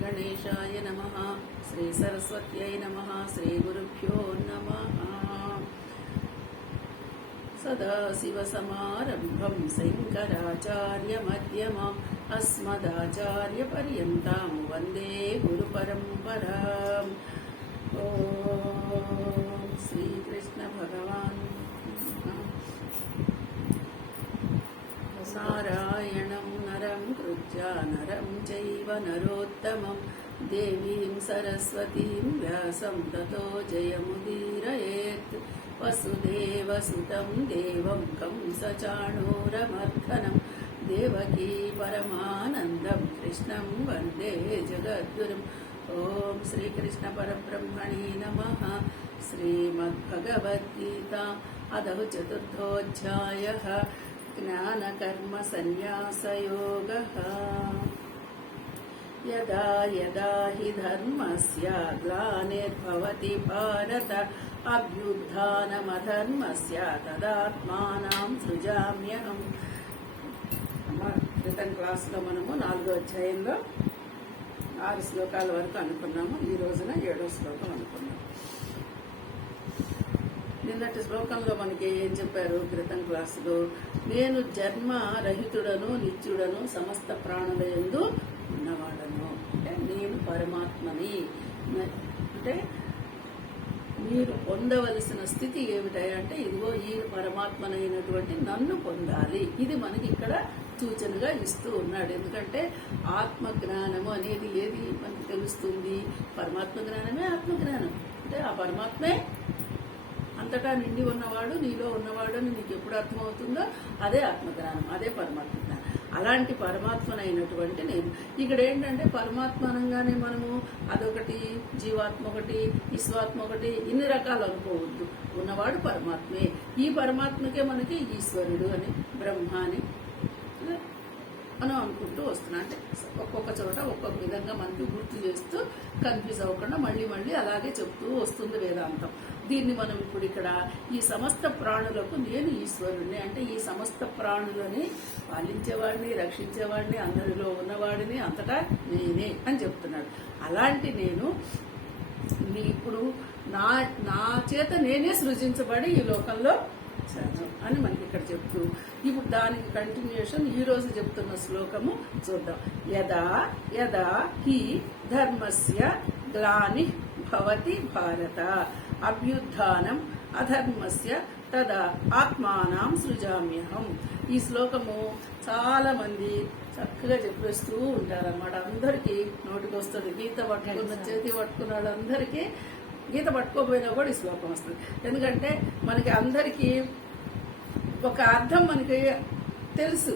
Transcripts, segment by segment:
गणेशाय नमः। श्री सरस्वत्यै नमः। श्री गुरुभ्यो नमः। सदाशिवसमारम्भं शङ्कराचार्यमध्यमाम् अस्मदाचार्यपर्यन्तां वन्दे गुरुपरम्पराम्। ॐ श्रीकृष्ण भगवान् नारायणं नरं कृत्य नरं चैव नरोत्तमं देवीं सरस्वतीं व्यासं ततो जयमुदीरयेत्। वसुदेवसुतं देवं कंसचाणूरमर्दनं देवकी परमानन्दं कृष्णं वन्दे जगद्गुरुम्। ॐ श्रीकृष्ण परब्रह्मणे नमः। श्रीमद्भगवद्गीता अदौ चतुर्थोऽध्यायः ज्ञानकर्मसन्न्यासयोगः। यदा यदा हि धर्मस्य ग्लानिर्भवति भारत अभ्युत्थानमधर्मस्य तदात्मानं सृजाम्यहम्। క్రితం క్లాస్లో మనము 4వ అధ్యాయంలో 6 శ్లోకాల వరకు అనుకున్నాము. ఈ రోజున 7వ శ్లోకం అనుకున్నాము. నిన్నటి శ్లోకంలో మనకి ఏం చెప్పారు? క్రితం క్లాసులో నేను జన్మ రహితుడను నిత్యుడను సమస్త ప్రాణుల యందు ఉన్నవాడను. అంటే నేను పరమాత్మని. అంటే మీరు పొందవలసిన స్థితి ఏమిటంటే ఇదిగో ఈ పరమాత్మనైనటువంటి నన్ను పొందాలి. ఇది మనకి ఇక్కడ సూచనగా ఇస్తూ ఉన్నాడు. ఎందుకంటే ఆత్మజ్ఞానము అనేది ఏది మనకి తెలుస్తుంది? పరమాత్మ జ్ఞానమే ఆత్మజ్ఞానం. అంటే ఆ పరమాత్మే అంతటా నిండి ఉన్నవాడు, నీలో ఉన్నవాడు అని నీకు ఎప్పుడు అర్థమవుతుందో అదే ఆత్మజ్ఞానం, అదే పరమాత్మ జ్ఞానం. అలాంటి పరమాత్మనైనటువంటి నేను ఇక్కడ ఏంటంటే పరమాత్మ అనగానే మనము అదొకటి, జీవాత్మ ఒకటి, విశ్వాత్మ ఒకటి, ఇన్ని రకాలు అనుకోవద్దు. ఉన్నవాడు పరమాత్మే. ఈ పరమాత్మకే మనకి ఈశ్వరుడు అని, బ్రహ్మ అని మనం అనుకుంటూ వస్తున్నాం. అంటే ఒక్కొక్క చోట ఒక్కొక్క విధంగా మనకి గుర్తు చేస్తూ కన్ఫ్యూజ్ అవ్వకుండా మళ్ళీ మళ్ళీ అలాగే చెప్తూ వస్తుంది వేదాంతం. దీన్ని మనం ఇప్పుడు ఇక్కడ ఈ సమస్త ప్రాణులకు నేను ఈశ్వరుణ్ణి, అంటే ఈ సమస్త ప్రాణులని పాలించేవాడిని, రక్షించేవాడిని, అందరిలో ఉన్నవాడిని, అంతటా నేనే అని చెప్తున్నాడు. అలాంటి నేను ఇప్పుడు నా చేత నేనే సృజించబడి ఈ లోకంలో అని మనకి ఇక్కడ చెప్తూ ఇప్పుడు దానికి కంటిన్యూషన్ ఈ రోజు చెప్తున్న శ్లోకము చూద్దాం. యదా యదా హి ధర్మస్య గ్లాని భవతి భారత అభ్యుత్థానం అధర్మస్య తదా ఆత్మానం సృజామ్యహం. ఈ శ్లోకము చాలా మంది చక్కగా చెప్పేస్తూ ఉంటారన్నమాట. అందరికీ నోటికి వస్తుంది. గీత పట్టుకున్న చేతి పట్టుకున్నాడు అందరికీ, గీత పట్టుకోపోయినా కూడా ఈ శ్లోకం వస్తుంది. ఎందుకంటే మనకి అందరికీ ఒక అర్థం మనకి తెలుసు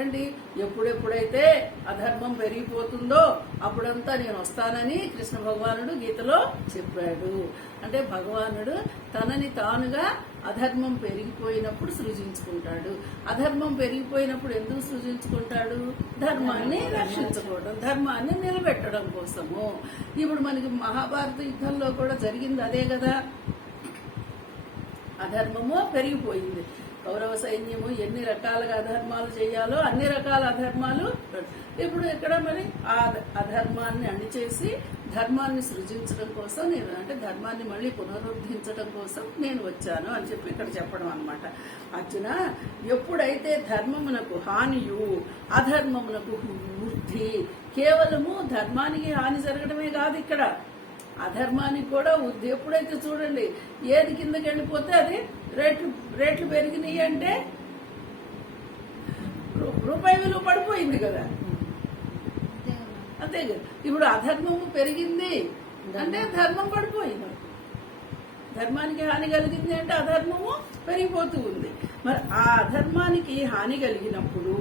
ఏంటి? ఎప్పుడెప్పుడైతే అధర్మం పెరిగిపోతుందో అప్పుడంతా నేను వస్తానని కృష్ణ భగవానుడు గీతలో చెప్పాడు. అంటే భగవానుడు తనని తానుగా అధర్మం పెరిగిపోయినప్పుడు సృజించుకుంటాడు. అధర్మం పెరిగిపోయినప్పుడు ఎందుకు సృజించుకుంటాడు? ధర్మాన్ని రక్షించుకోవడం, ధర్మాన్ని నిలబెట్టడం కోసము. ఇప్పుడు మనకి మహాభారత యుద్ధంలో కూడా జరిగింది అదే కదా. అధర్మము పెరిగిపోయింది. కౌరవ సైన్యము ఎన్ని రకాలుగా అధర్మాలు చేయాలో అన్ని రకాల అధర్మాలు. ఇప్పుడు ఇక్కడ మరి ఆ అధర్మాన్ని అణిచేసి ధర్మాన్ని సృజించడం కోసం నేను, అంటే ధర్మాన్ని మళ్ళీ పునరుద్ధరించడం కోసం నేను వచ్చాను అని చెప్పి ఇక్కడ చెప్పడం అన్నమాట. అర్జున, ఎప్పుడైతే ధర్మమునకు హానియు అధర్మమునకు వృద్ధి, కేవలము ధర్మానికి హాని జరగడమే కాదు, ఇక్కడ అధర్మానికి కూడా వృద్ధి. ఎప్పుడైతే చూడండి ఏది కిందకి వెళ్ళిపోతే అది రేట్లు పెరిగినాయి అంటే రూపాయి విలువ పడిపోయింది కదా, అంతే కదా. ఇప్పుడు అధర్మము పెరిగింది అంటే ధర్మం పడిపోయింది. ధర్మానికి హాని కలిగింది అంటే అధర్మము పెరిగిపోతూ ఉంది. మరి ఆ అధర్మానికి హాని కలిగినప్పుడు,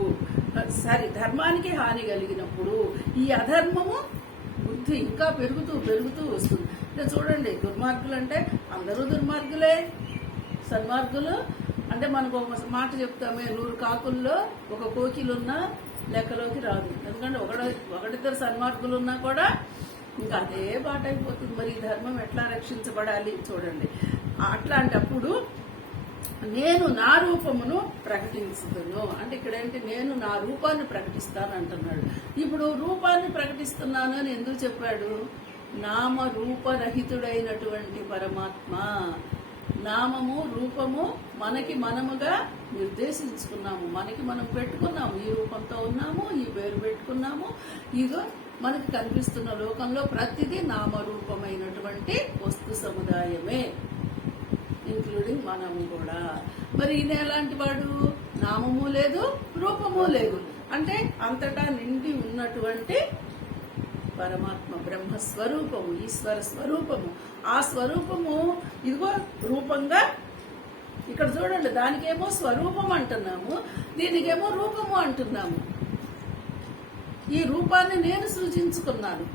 ధర్మానికి హాని కలిగినప్పుడు ఈ అధర్మము బుద్ధి ఇంకా పెరుగుతూ వస్తుంది. అంటే చూడండి, దుర్మార్గులు అంటే అందరూ దుర్మార్గులే. సన్మార్గులు అంటే మనకు ఒక మాట చెప్తామే, 100 కాకుల్లో ఒక కోకిలున్నా లెక్కలోకి రాదు. ఎందుకంటే ఒకటిద్దరు సన్మార్గులు ఉన్నా కూడా ఇంకా అదే బాట అయిపోతుంది. మరి ఈ ధర్మం ఎట్లా రక్షించబడాలి చూడండి. అట్లాంటప్పుడు నేను నా రూపమును ప్రకటించుదును అంటే ఇక్కడ ఏంటి, నేను నా రూపాన్ని ప్రకటిస్తాను అంటున్నాడు. ఇప్పుడు రూపాన్ని ప్రకటిస్తున్నాను అని ఎందుకు చెప్పాడు? నామ రూపరహితుడైనటువంటి పరమాత్మ, నామము రూపము మనకి మనముగా నిర్దేశించుకున్నాము, మనకి మనం పెట్టుకున్నాము, ఈ రూపంతో ఉన్నాము, ఈ పేరు పెట్టుకున్నాము. ఇదో మనకి కనిపిస్తున్న లోకంలో ప్రతిదీ నామరూపమైనటువంటి వస్తు సముదాయమే, ఇంక్లూడింగ్ మనము కూడా. మరి ఈయన ఎలాంటి వాడు? నామము లేదు, రూపము లేదు, అంటే అంతటా నిండి ఉన్నటువంటి పరమాత్మ, బ్రహ్మస్వరూపము, ఈశ్వర స్వరూపము. ఆ స్వరూపము ఇదిగో రూపంగా ఇక్కడ చూడండి, దానికేమో స్వరూపం అంటున్నాము, దీనికేమో రూపము అంటున్నాము. ఈ రూపాన్ని నేను సూచించుకున్నాను,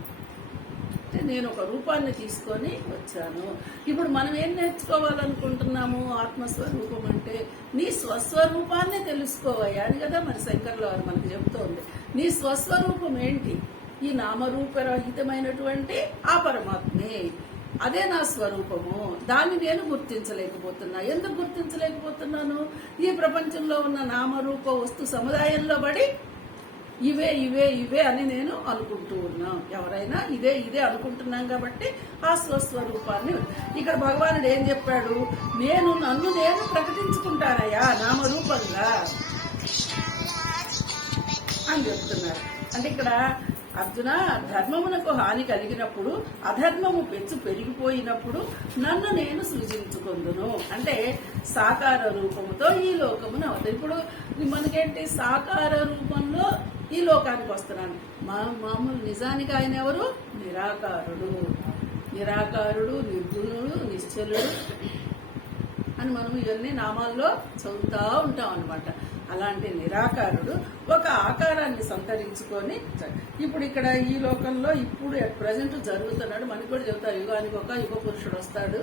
నేను ఒక రూపాన్ని తీసుకొని వచ్చాను. ఇప్పుడు మనం ఏం నేర్చుకోవాలనుకుంటున్నాము? ఆత్మస్వరూపం అంటే నీ స్వస్వరూపాన్ని తెలుసుకోవయ్యా అని కదా మరి శంకర్ల వారు మనకు చెప్తోంది. నీ స్వస్వరూపం ఏంటి? ఈ నామరూపరహితమైనటువంటి ఆ పరమాత్మే, అదే నా స్వరూపము. దాన్ని నేను గుర్తించలేకపోతున్నా. ఎందుకు గుర్తించలేకపోతున్నాను? ఈ ప్రపంచంలో ఉన్న నామరూప వస్తు సముదాయంలో పడి ఇవే ఇవే ఇవే అని నేను అనుకుంటూ ఉన్నాం. ఎవరైనా ఇదే ఇదే అనుకుంటున్నాం కాబట్టి ఆ స్వస్వరూపాన్ని ఇక్కడ భగవానుడు ఏం చెప్పాడు? నేను నన్ను నేను ప్రకటించుకుంటానయ్యా నామరూపంగా అని చెప్తున్నారు. అంటే ఇక్కడ అర్జున, ధర్మమునకు హాని కలిగినప్పుడు, అధర్మము పెరిగిపోయినప్పుడు నన్ను నేను సృజించుకుందును అంటే సాకార రూపముతో ఈ లోకమును అవుతుంది. ఇప్పుడు మనకేంటి, సాకార రూపంలో ఈ లోకానికి వస్తున్నాను. మామూలు నిజానికి ఆయన ఎవరు? నిరాకారుడు, నిరాకారుడు, నిర్గుణుడు, నిశ్చలుడు అని మనం ఇవన్నీ నామాల్లో చదువుతా ఉంటాం అన్నమాట. అలాంటి నిరాకారుడు ఒక ఆకారాన్ని సంతరించుకొని ఇప్పుడు ఇక్కడ ఈ లోకంలో ఇప్పుడు ప్రజెంట్ జరుగుతున్నాడు. మనకి కూడా చెబుతారు, యుగానికి ఒక యుగ పురుషుడు వస్తాడు,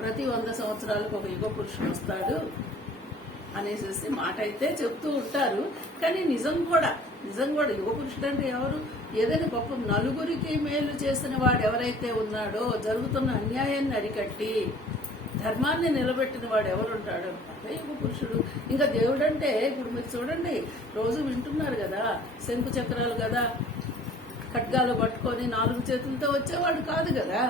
ప్రతి 100 సంవత్సరాలకు ఒక యుగ పురుషుడు వస్తాడు అనేసి మాట అయితే చెప్తూ ఉంటారు. కానీ నిజం కూడా యుగ పురుషుడు అంటే ఎవరు? ఏదైనా గొప్ప నలుగురికి మేలు చేసిన వాడు ఎవరైతే ఉన్నాడో, జరుగుతున్న అన్యాయాన్ని అరికట్టి ధర్మాన్ని నిలబెట్టిన వాడు ఎవరుంటాడు? అదే యుగ పురుషుడు. ఇంకా దేవుడు అంటే ఇప్పుడు మీరు చూడండి, రోజు వింటున్నారు కదా, శంకు చక్రాలు కదా, ఖడ్గాలు పట్టుకొని 4 చేతులతో వచ్చేవాడు కాదు కదా.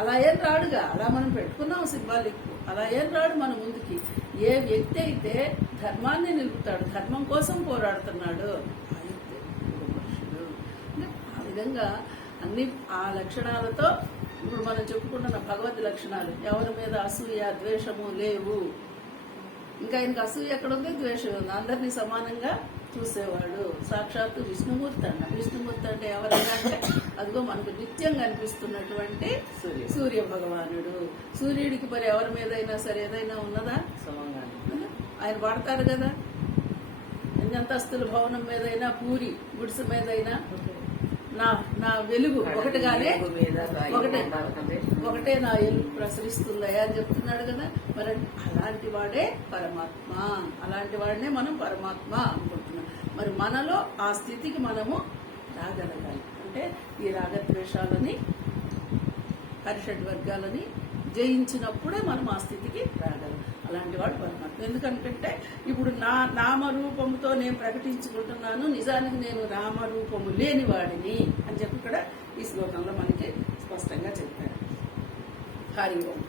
అలా ఏం రాడుగా, అలా మనం పెట్టుకున్నాం సింబాలిక్. అలా ఏం రాడు మన ముందుకి. ఏ వ్యక్తి అయితే ధర్మాన్ని నిలుపుతాడు, ధర్మం కోసం పోరాడుతున్నాడు, అయితే యుగ పురుషుడు. ఆ విధంగా అన్ని ఆ లక్షణాలతో ఇప్పుడు మనం చెప్పుకుంటున్న భగవద్ లక్షణాలు, ఎవరి మీద అసూయ ద్వేషము లేవు. ఇంకా ఆయనకు అసూయ ఎక్కడుంది? ద్వేషం ఉంది. అందరినీ సమానంగా చూసేవాడు. సాక్షాత్తు విష్ణుమూర్తి అంట. విష్ణుమూర్తి అంటే ఎవరైనా అంటే అదిగో మనకు నిత్యం కనిపిస్తున్నటువంటి సూర్య భగవానుడు. సూర్యుడికి మరి ఎవరి మీద అయినా సరే ఏదైనా ఉన్నదా? ఆయన వాడతారు కదా. ఎన్నంతస్తుల భవనం మీదైనా, పూరి గుడిసె మీదైనా నా వెలుగు ఒకటిగానే ఒకటే నా వెలుగు ప్రసరిస్తుందయా అని చెప్తున్నాడు కదా. మరి అలాంటి వాడే పరమాత్మ, అలాంటి వాడినే మనం పరమాత్మ అనుకుంటున్నాం. మరి మనలో ఆ స్థితికి మనము రాగలగాలి. అంటే ఈ రాగద్వేషాలని, హరిషడ్వర్గాలని జయించినప్పుడే మనం ఆ స్థితికి రాగలం. అలాంటి వాడు పరమాత్మ. ఎందుకంటే ఇప్పుడు నా నామరూపంతో నేను ప్రకటించుకుంటున్నాను, నిజానికి నేను నామరూపము లేని వాడిని అని చెప్పి ఇక్కడ ఈ శ్లోకంలో మనకి స్పష్టంగా చెప్పారు. హరి ఓం.